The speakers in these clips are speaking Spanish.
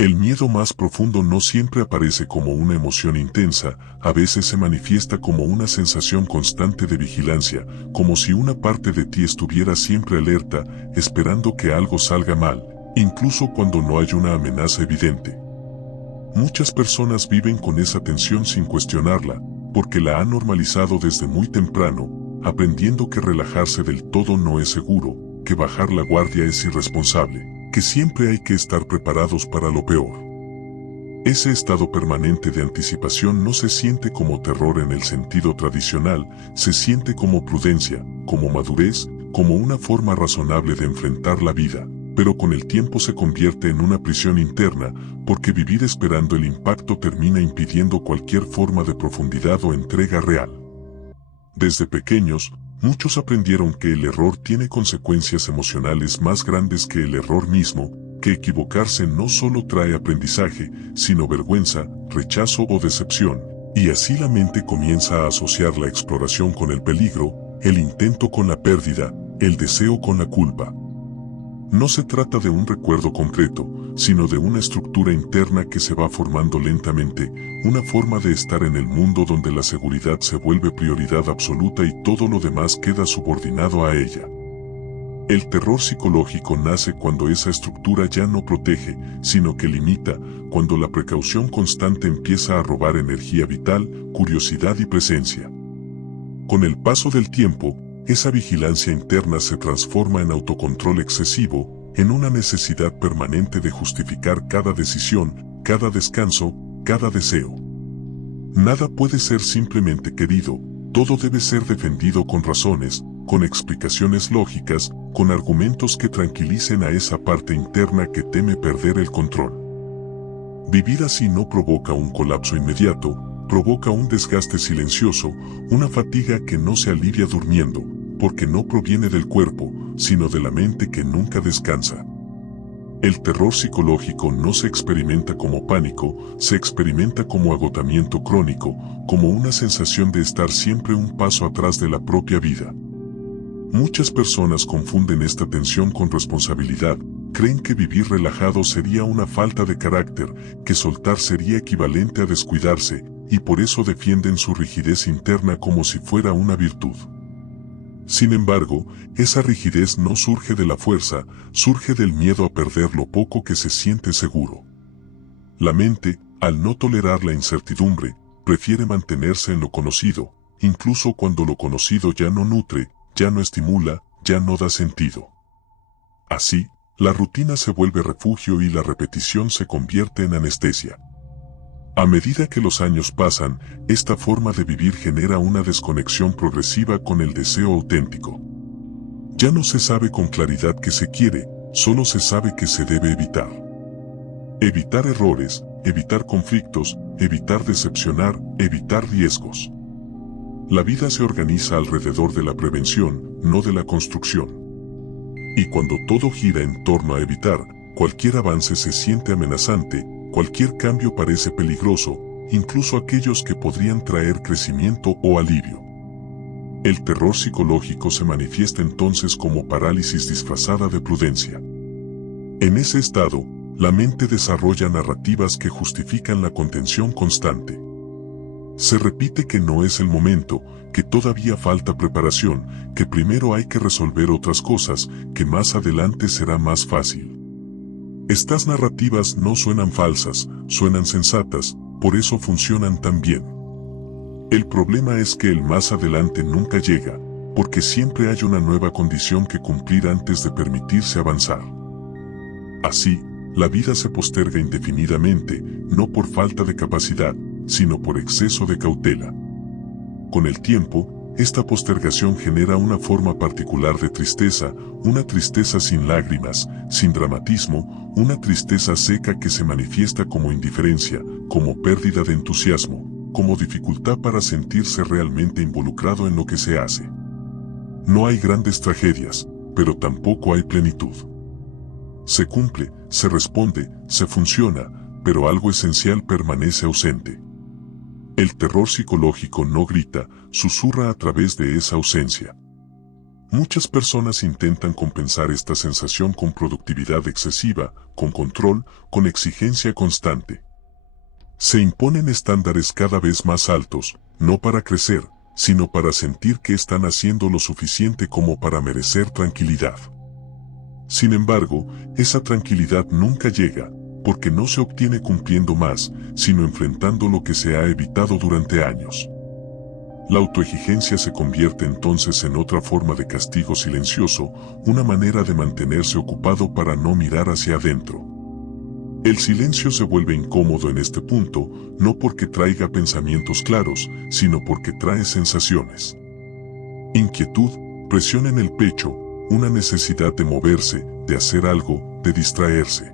El miedo más profundo no siempre aparece como una emoción intensa, a veces se manifiesta como una sensación constante de vigilancia, como si una parte de ti estuviera siempre alerta, esperando que algo salga mal, incluso cuando no hay una amenaza evidente. Muchas personas viven con esa tensión sin cuestionarla, porque la han normalizado desde muy temprano, aprendiendo que relajarse del todo no es seguro, que bajar la guardia es irresponsable, que siempre hay que estar preparados para lo peor. Ese estado permanente de anticipación no se siente como terror en el sentido tradicional, se siente como prudencia, como madurez, como una forma razonable de enfrentar la vida, pero con el tiempo se convierte en una prisión interna, porque vivir esperando el impacto termina impidiendo cualquier forma de profundidad o entrega real. Desde pequeños, muchos aprendieron que el error tiene consecuencias emocionales más grandes que el error mismo, que equivocarse no solo trae aprendizaje, sino vergüenza, rechazo o decepción, y así la mente comienza a asociar la exploración con el peligro, el intento con la pérdida, el deseo con la culpa. No se trata de un recuerdo concreto, sino de una estructura interna que se va formando lentamente, una forma de estar en el mundo donde la seguridad se vuelve prioridad absoluta y todo lo demás queda subordinado a ella. El terror psicológico nace cuando esa estructura ya no protege, sino que limita, cuando la precaución constante empieza a robar energía vital, curiosidad y presencia. Con el paso del tiempo, esa vigilancia interna se transforma en autocontrol excesivo, en una necesidad permanente de justificar cada decisión, cada descanso, cada deseo. Nada puede ser simplemente querido, todo debe ser defendido con razones, con explicaciones lógicas, con argumentos que tranquilicen a esa parte interna que teme perder el control. Vivir así no provoca un colapso inmediato, provoca un desgaste silencioso, una fatiga que no se alivia durmiendo, porque no proviene del cuerpo, sino de la mente que nunca descansa. El terror psicológico no se experimenta como pánico, se experimenta como agotamiento crónico, como una sensación de estar siempre un paso atrás de la propia vida. Muchas personas confunden esta tensión con responsabilidad, creen que vivir relajado sería una falta de carácter, que soltar sería equivalente a descuidarse, y por eso defienden su rigidez interna como si fuera una virtud. Sin embargo, esa rigidez no surge de la fuerza, surge del miedo a perder lo poco que se siente seguro. La mente, al no tolerar la incertidumbre, prefiere mantenerse en lo conocido, incluso cuando lo conocido ya no nutre, ya no estimula, ya no da sentido. Así, la rutina se vuelve refugio y la repetición se convierte en anestesia. A medida que los años pasan, esta forma de vivir genera una desconexión progresiva con el deseo auténtico. Ya no se sabe con claridad qué se quiere, solo se sabe que se debe evitar. Evitar errores, evitar conflictos, evitar decepcionar, evitar riesgos. La vida se organiza alrededor de la prevención, no de la construcción. Y cuando todo gira en torno a evitar, cualquier avance se siente amenazante, cualquier cambio parece peligroso, incluso aquellos que podrían traer crecimiento o alivio. El terror psicológico se manifiesta entonces como parálisis disfrazada de prudencia. En ese estado, la mente desarrolla narrativas que justifican la contención constante. Se repite que no es el momento, que todavía falta preparación, que primero hay que resolver otras cosas, que más adelante será más fácil. Estas narrativas no suenan falsas, suenan sensatas, por eso funcionan tan bien. El problema es que el más adelante nunca llega, porque siempre hay una nueva condición que cumplir antes de permitirse avanzar. Así, la vida se posterga indefinidamente, no por falta de capacidad, sino por exceso de cautela. Con el tiempo, esta postergación genera una forma particular de tristeza, una tristeza sin lágrimas, sin dramatismo, una tristeza seca que se manifiesta como indiferencia, como pérdida de entusiasmo, como dificultad para sentirse realmente involucrado en lo que se hace. No hay grandes tragedias, pero tampoco hay plenitud. Se cumple, se responde, se funciona, pero algo esencial permanece ausente. El terror psicológico no grita, susurra a través de esa ausencia. Muchas personas intentan compensar esta sensación con productividad excesiva, con control, con exigencia constante. Se imponen estándares cada vez más altos, no para crecer, sino para sentir que están haciendo lo suficiente como para merecer tranquilidad. Sin embargo, esa tranquilidad nunca llega, porque no se obtiene cumpliendo más, sino enfrentando lo que se ha evitado durante años. La autoexigencia se convierte entonces en otra forma de castigo silencioso, una manera de mantenerse ocupado para no mirar hacia adentro. El silencio se vuelve incómodo en este punto, no porque traiga pensamientos claros, sino porque trae sensaciones. Inquietud, presión en el pecho, una necesidad de moverse, de hacer algo, de distraerse.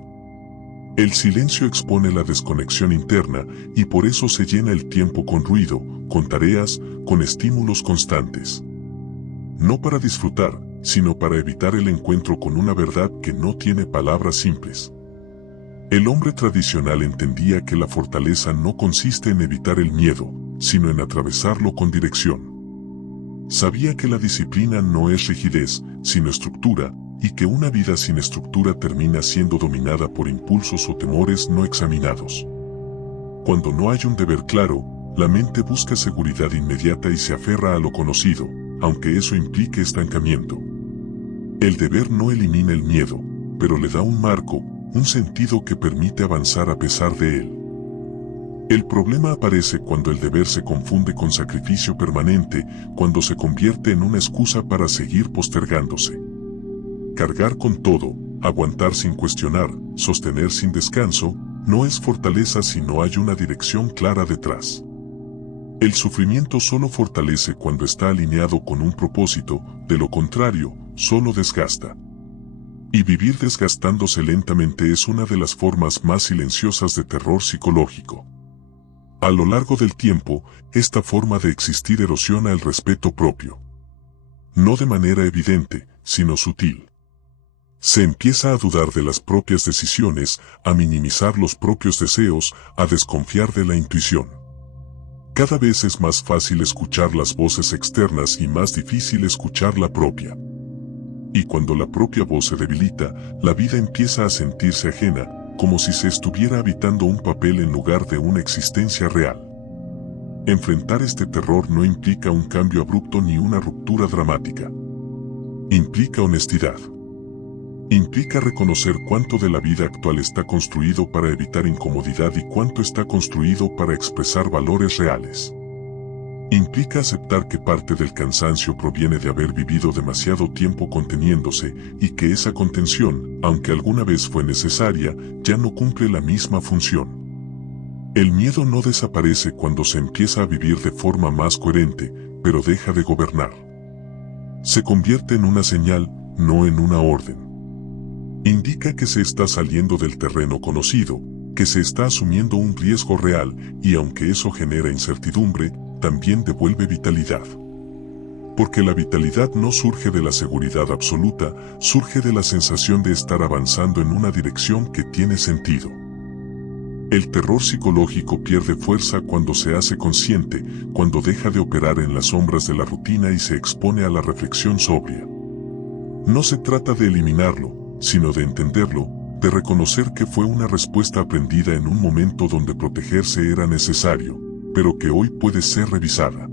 El silencio expone la desconexión interna y por eso se llena el tiempo con ruido, con tareas, con estímulos constantes. No para disfrutar, sino para evitar el encuentro con una verdad que no tiene palabras simples. El hombre tradicional entendía que la fortaleza no consiste en evitar el miedo, sino en atravesarlo con dirección. Sabía que la disciplina no es rigidez, sino estructura, y que una vida sin estructura termina siendo dominada por impulsos o temores no examinados. Cuando no hay un deber claro, la mente busca seguridad inmediata y se aferra a lo conocido, aunque eso implique estancamiento. El deber no elimina el miedo, pero le da un marco, un sentido que permite avanzar a pesar de él. El problema aparece cuando el deber se confunde con sacrificio permanente, cuando se convierte en una excusa para seguir postergándose. Cargar con todo, aguantar sin cuestionar, sostener sin descanso, no es fortaleza si no hay una dirección clara detrás. El sufrimiento solo fortalece cuando está alineado con un propósito, de lo contrario, solo desgasta. Y vivir desgastándose lentamente es una de las formas más silenciosas de terror psicológico. A lo largo del tiempo, esta forma de existir erosiona el respeto propio. No de manera evidente, sino sutil. Se empieza a dudar de las propias decisiones, a minimizar los propios deseos, a desconfiar de la intuición. Cada vez es más fácil escuchar las voces externas y más difícil escuchar la propia. Y cuando la propia voz se debilita, la vida empieza a sentirse ajena, como si se estuviera habitando un papel en lugar de una existencia real. Enfrentar este terror no implica un cambio abrupto ni una ruptura dramática. Implica honestidad. Implica reconocer cuánto de la vida actual está construido para evitar incomodidad y cuánto está construido para expresar valores reales. Implica aceptar que parte del cansancio proviene de haber vivido demasiado tiempo conteniéndose y que esa contención, aunque alguna vez fue necesaria, ya no cumple la misma función. El miedo no desaparece cuando se empieza a vivir de forma más coherente, pero deja de gobernar. Se convierte en una señal, no en una orden. Indica que se está saliendo del terreno conocido, que se está asumiendo un riesgo real, y aunque eso genera incertidumbre, también devuelve vitalidad. Porque la vitalidad no surge de la seguridad absoluta, surge de la sensación de estar avanzando en una dirección que tiene sentido. El terror psicológico pierde fuerza cuando se hace consciente, cuando deja de operar en las sombras de la rutina y se expone a la reflexión sobria. No se trata de eliminarlo, sino de entenderlo, de reconocer que fue una respuesta aprendida en un momento donde protegerse era necesario, pero que hoy puede ser revisada.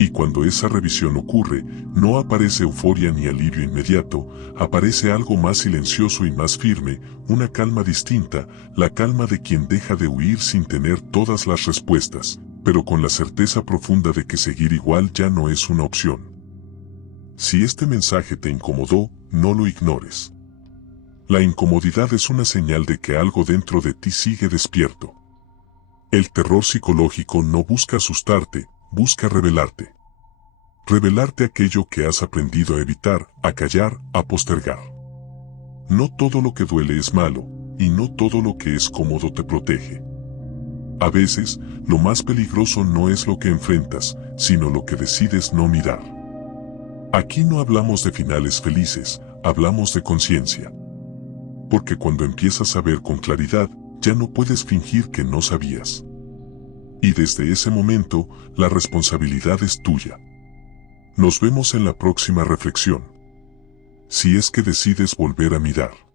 Y cuando esa revisión ocurre, no aparece euforia ni alivio inmediato, aparece algo más silencioso y más firme, una calma distinta, la calma de quien deja de huir sin tener todas las respuestas, pero con la certeza profunda de que seguir igual ya no es una opción. Si este mensaje te incomodó, no lo ignores. La incomodidad es una señal de que algo dentro de ti sigue despierto. El terror psicológico no busca asustarte, busca revelarte. Revelarte aquello que has aprendido a evitar, a callar, a postergar. No todo lo que duele es malo, y no todo lo que es cómodo te protege. A veces, lo más peligroso no es lo que enfrentas, sino lo que decides no mirar. Aquí no hablamos de finales felices, hablamos de conciencia. Porque cuando empiezas a ver con claridad, ya no puedes fingir que no sabías. Y desde ese momento, la responsabilidad es tuya. Nos vemos en la próxima reflexión. Si es que decides volver a mirar.